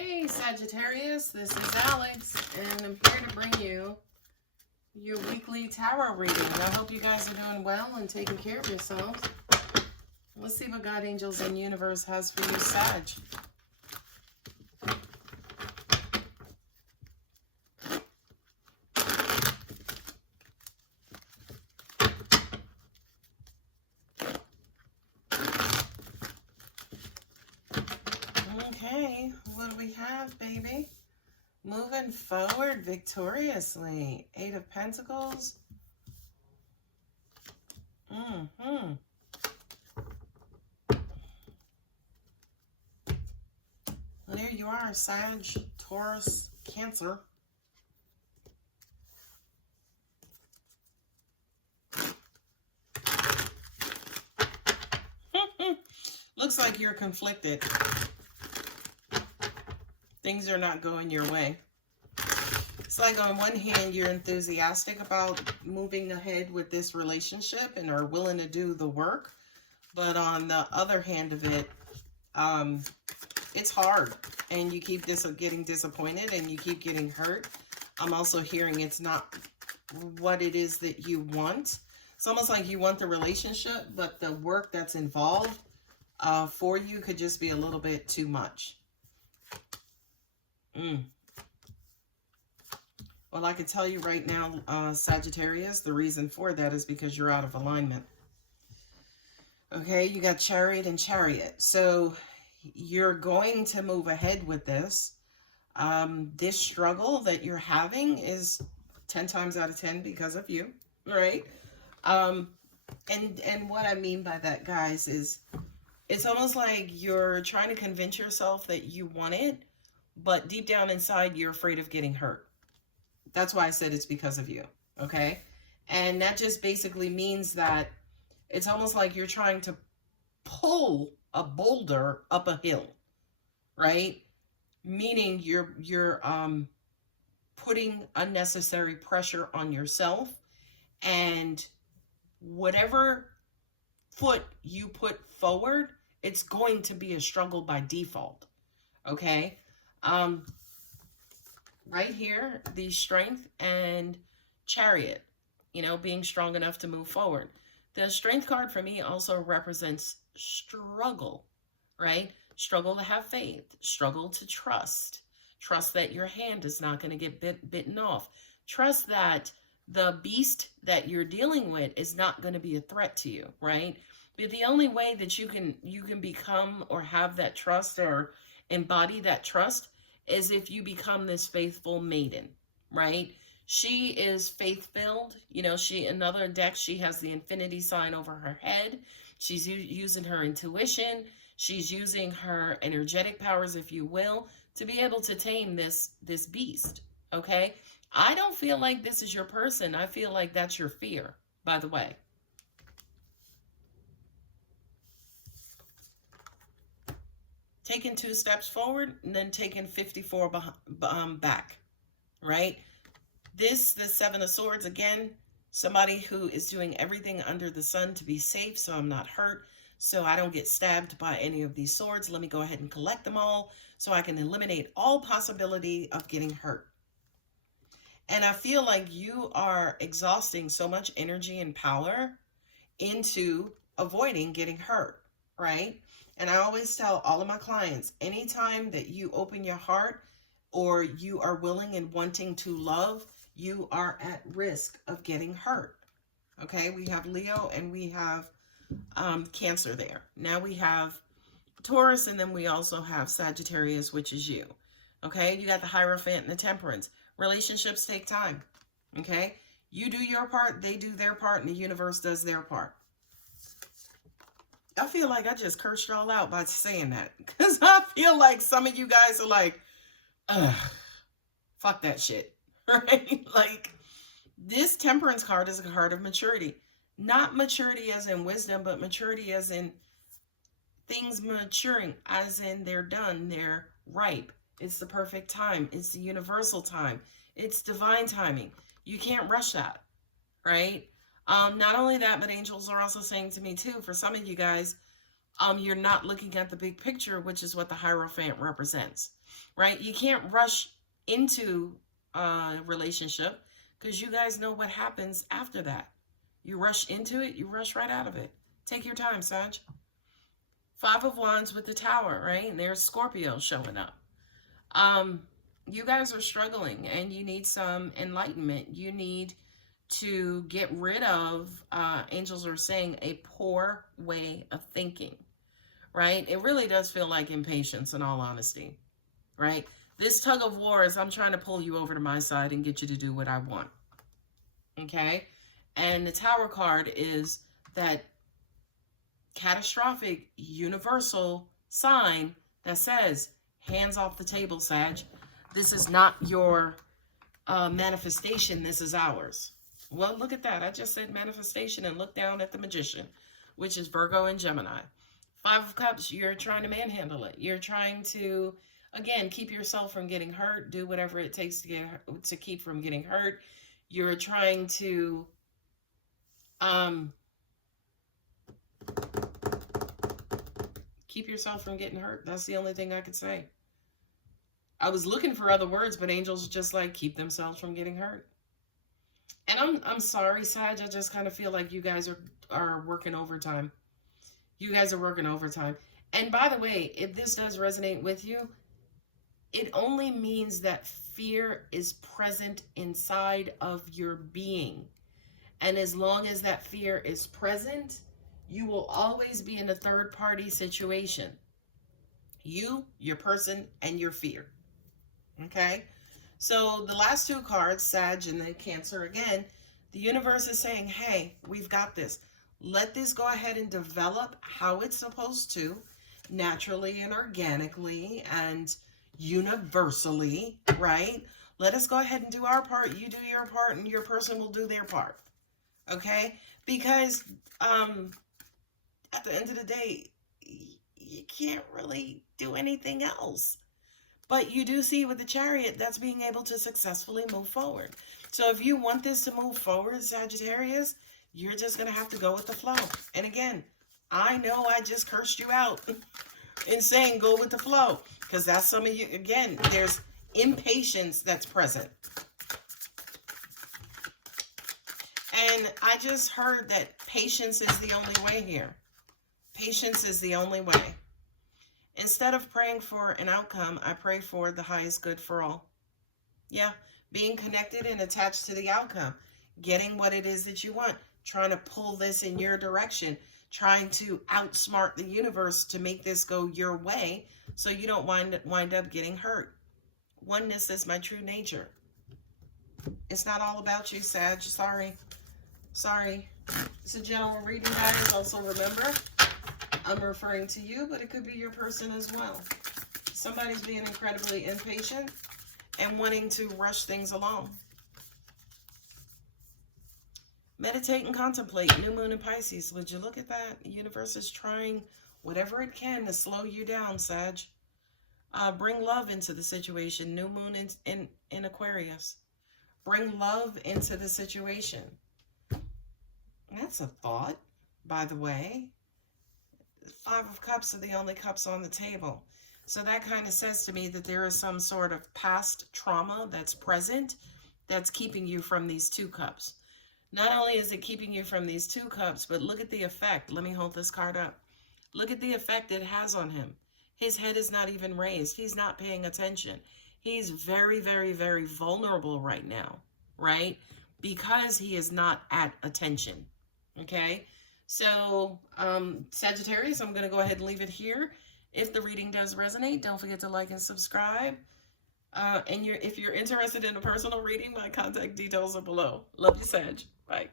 Hey Sagittarius, this is Alex, and I'm here to bring you your weekly tarot reading. I hope you guys are doing well and taking care of yourselves. Let's see what God, angels, and universe has for you, Sag. Okay, what do we have, baby? Moving forward victoriously. Eight of Pentacles. Well, there you are, Sag, Taurus, Cancer. Looks like you're conflicted. Things are not going your way. It's like on one hand, you're enthusiastic about moving ahead with this relationship and are willing to do the work. But on the other hand of it, it's hard and you keep getting disappointed and you keep getting hurt. I'm also hearing it's not what it is that you want. It's almost like you want the relationship, but the work that's involved for you could just be a little bit too much. Well, I can tell you right now, Sagittarius, the reason for that is because you're out of alignment. Okay, you got Chariot and Chariot. So you're going to move ahead with this. This struggle that you're having is 10 times out of 10 because of you, right? And what I mean by that, guys, is it's almost like you're trying to convince yourself that you want it, but deep down inside, you're afraid of getting hurt. That's why I said it's because of you, okay? And that just basically means that it's almost like you're trying to pull a boulder up a hill, right? Meaning you're putting unnecessary pressure on yourself, and whatever foot you put forward, it's going to be a struggle by default, okay? Right here, the Strength and Chariot, you know, being strong enough to move forward. The Strength card for me also represents struggle, right? Struggle to have faith, struggle to trust that your hand is not going to get bitten off, trust that the beast that you're dealing with is not going to be a threat to you, right? But the only way that you can become or have that trust or embody that trust is if you become this faithful maiden, right? She is faith-filled. You know, another deck, she has the infinity sign over her head. She's using her intuition. She's using her energetic powers, if you will, to be able to tame this beast, okay? I don't feel like this is your person. I feel like that's your fear, by the way. Taking 2 steps forward and then taking 54 back, right? The 7 of Swords, again, somebody who is doing everything under the sun to be safe so I'm not hurt, so I don't get stabbed by any of these swords. Let me go ahead and collect them all so I can eliminate all possibility of getting hurt. And I feel like you are exhausting so much energy and power into avoiding getting hurt, right? And I always tell all of my clients, anytime that you open your heart or you are willing and wanting to love, you are at risk of getting hurt. Okay, we have Leo and we have Cancer there. Now we have Taurus, and then we also have Sagittarius, which is you. Okay, you got the Hierophant and the Temperance. Relationships take time. Okay, you do your part, they do their part, and the universe does their part. I feel like I just cursed y'all out by saying that, because I feel like some of you guys are like, ugh, fuck that shit, right? Like, this Temperance card is a card of maturity. Not maturity as in wisdom, but maturity as in things maturing, as in they're done, they're ripe. It's the perfect time. It's the universal time. It's divine timing. You can't rush that, right? Not only that, but angels are also saying to me too, for some of you guys, You're not looking at the big picture, which is what the Hierophant represents, right? You can't rush into a relationship because you guys know what happens after that. You rush into it, you rush right out of it. Take your time, Sag. Five of Wands with the Tower, right? And there's Scorpio showing up. You guys are struggling and you need some enlightenment. You need to get rid of, angels are saying, a poor way of thinking, right? It really does feel like impatience, in all honesty, right? This tug of war is, I'm trying to pull you over to my side and get you to do what I want, okay? And the Tower card is that catastrophic universal sign that says, hands off the table, Sag. This is not your manifestation. This is ours. Well, look at that. I just said manifestation and look down at the Magician, which is Virgo and Gemini. Five of Cups, you're trying to manhandle it. You're trying to, again, keep yourself from getting hurt. Do whatever it takes to keep from getting hurt. You're trying to keep yourself from getting hurt. That's the only thing I could say. I was looking for other words, but angels just like keep themselves from getting hurt. And I'm sorry, Sag. I just kind of feel like you guys are working overtime. You guys are working overtime. And by the way, if this does resonate with you, it only means that fear is present inside of your being. And as long as that fear is present, you will always be in a third-party situation. You, your person, and your fear. Okay? So the last two cards, Sag and then Cancer again, the universe is saying, hey, we've got this. Let this go ahead and develop how it's supposed to, naturally and organically and universally, right? Let us go ahead and do our part. You do your part and your person will do their part. Okay? Because at the end of the day, you can't really do anything else. But you do see with the Chariot, that's being able to successfully move forward. So if you want this to move forward, Sagittarius, you're just going to have to go with the flow. And again, I know I just cursed you out in saying go with the flow. Because that's some of you, again, there's impatience that's present. And I just heard that patience is the only way here. Patience is the only way. Instead of praying for an outcome, I pray for the highest good for all. Yeah, being connected and attached to the outcome. Getting what it is that you want. Trying to pull this in your direction. Trying to outsmart the universe to make this go your way so you don't wind up getting hurt. Oneness is my true nature. It's not all about you, Sag. Sorry. Sorry. It's a general reading, guys. Also remember, I'm referring to you, but it could be your person as well. Somebody's being incredibly impatient and wanting to rush things along. Meditate and contemplate. New moon in Pisces. Would you look at that? The universe is trying whatever it can to slow you down, Sag. Bring love into the situation. New moon in Aquarius. Bring love into the situation. That's a thought, by the way. Five of Cups are the only cups on the table. So that kind of says to me that there is some sort of past trauma that's present that's keeping you from these two cups. Not only is it keeping you from these two cups, but look at the effect. Let me hold this card up. Look at the effect it has on him. His head is not even raised. He's not paying attention. He's very, very, very vulnerable right now, right? Because he is not at attention, okay? So, Sagittarius, I'm going to go ahead and leave it here. If the reading does resonate, don't forget to like and subscribe. And if you're interested in a personal reading, my contact details are below. Love you, Sag. Bye.